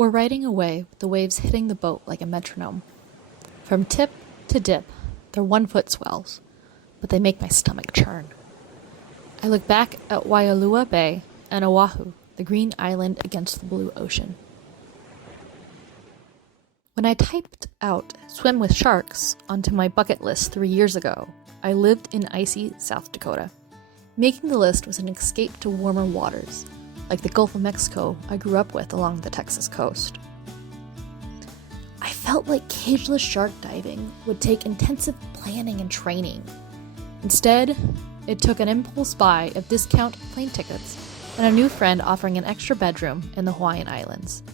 We're riding away with the waves hitting the boat like a metronome. From tip to dip, they're 1-foot swells, but they make my stomach churn. I look back at Waialua Bay and Oahu, the green island against the blue ocean. When I typed out swim with sharks onto my bucket list 3 years ago, I lived in icy South Dakota. Making the list was an escape to warmer waters, like the Gulf of Mexico I grew up with along the Texas coast. I felt like cageless shark diving would take intensive planning and training. Instead, it took an impulse buy of discount plane tickets and a new friend offering an extra bedroom in the Hawaiian Islands.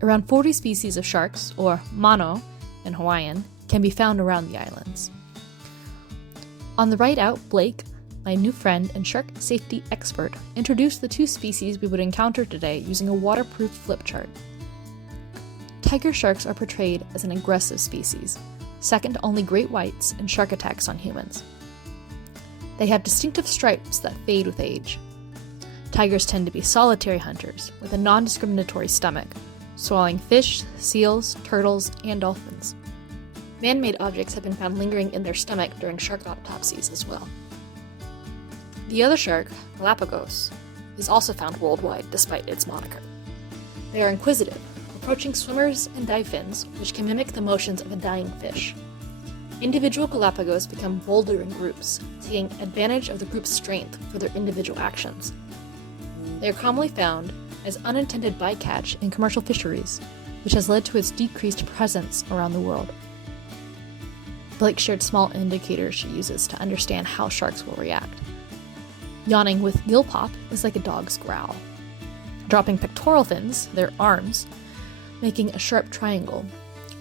Around 40 species of sharks, or Manō in Hawaiian, can be found around the islands. On the ride out, Blake, my new friend and shark safety expert, introduced the 2 species we would encounter today using a waterproof flip chart. Tiger sharks are portrayed as an aggressive species, second to only great whites in shark attacks on humans. They have distinctive stripes that fade with age. Tigers tend to be solitary hunters with a non-discriminatory stomach, swallowing fish, seals, turtles, and dolphins. Man-made objects have been found lingering in their stomach during shark autopsies as well. The other shark, Galapagos, is also found worldwide despite its moniker. They are inquisitive, approaching swimmers and dive fins, which can mimic the motions of a dying fish. Individual Galapagos become bolder in groups, taking advantage of the group's strength for their individual actions. They are commonly found as unintended bycatch in commercial fisheries, which has led to its decreased presence around the world. Blake shared small indicators she uses to understand how sharks will react. Yawning with gill pop is like a dog's growl. Dropping pectoral fins, their arms, making a sharp triangle,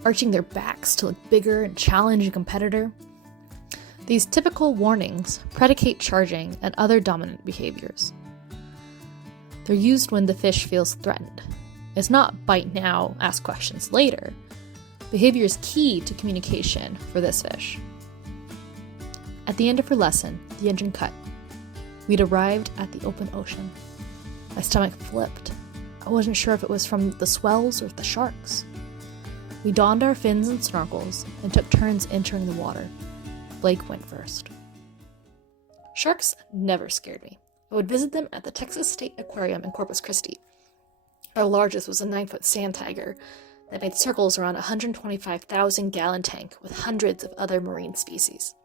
arching their backs to look bigger and challenge a competitor. These typical warnings predicate charging and other dominant behaviors. They're used when the fish feels threatened. It's not bite now, ask questions later. Behavior is key to communication for this fish. At the end of her lesson, the engine cut. We'd arrived at the open ocean. My stomach flipped. I wasn't sure if it was from the swells or the sharks. We donned our fins and snorkels and took turns entering the water. Blake went first. Sharks never scared me. I would visit them at the Texas State Aquarium in Corpus Christi. Our largest was a 9-foot sand tiger that made circles around a 125,000-gallon tank with hundreds of other marine species.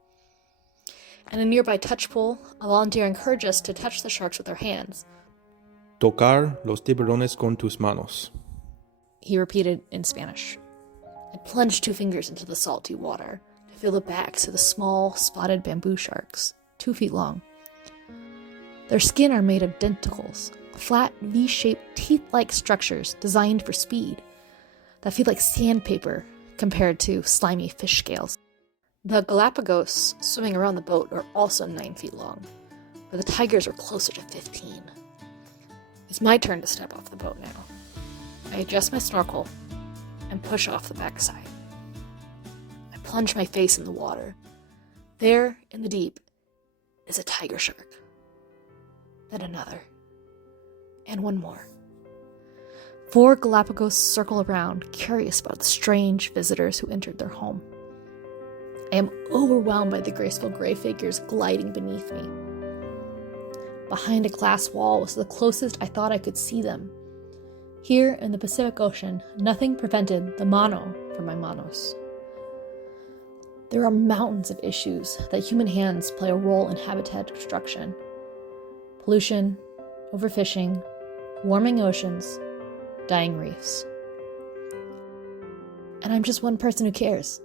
In a nearby touch pool, a volunteer encouraged us to touch the sharks with our hands. Tocar los tiburones con tus manos. He repeated in Spanish. I plunged 2 fingers into the salty water to feel the backs of the small, spotted bamboo sharks, 2 feet long. Their skin are made of denticles, flat, V-shaped, teeth-like structures designed for speed that feel like sandpaper compared to slimy fish scales. The Galapagos swimming around the boat are also 9 feet long, but the tigers are closer to 15. It's my turn to step off the boat now. I adjust my snorkel and push off the backside. I plunge my face in the water. There, in the deep, is a tiger shark. Then another. And one more. 4 Galapagos circle around, curious about the strange visitors who entered their home. I am overwhelmed by the graceful gray figures gliding beneath me. Behind a glass wall was the closest I thought I could see them. Here in the Pacific Ocean, nothing prevented the Manō from my manos. There are mountains of issues that human hands play a role in habitat destruction. Pollution, overfishing, warming oceans, dying reefs. And I'm just one person who cares.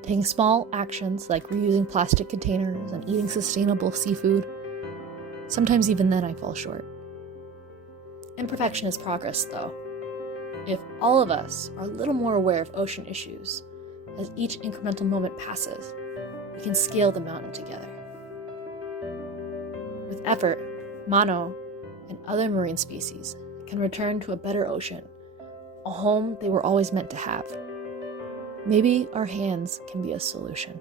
Taking small actions like reusing plastic containers and eating sustainable seafood. Sometimes even then I fall short. Imperfection is progress, though. If all of us are a little more aware of ocean issues, as each incremental moment passes, we can scale the mountain together. With effort, Manō and other marine species can return to a better ocean, a home they were always meant to have. Maybe our hands can be a solution.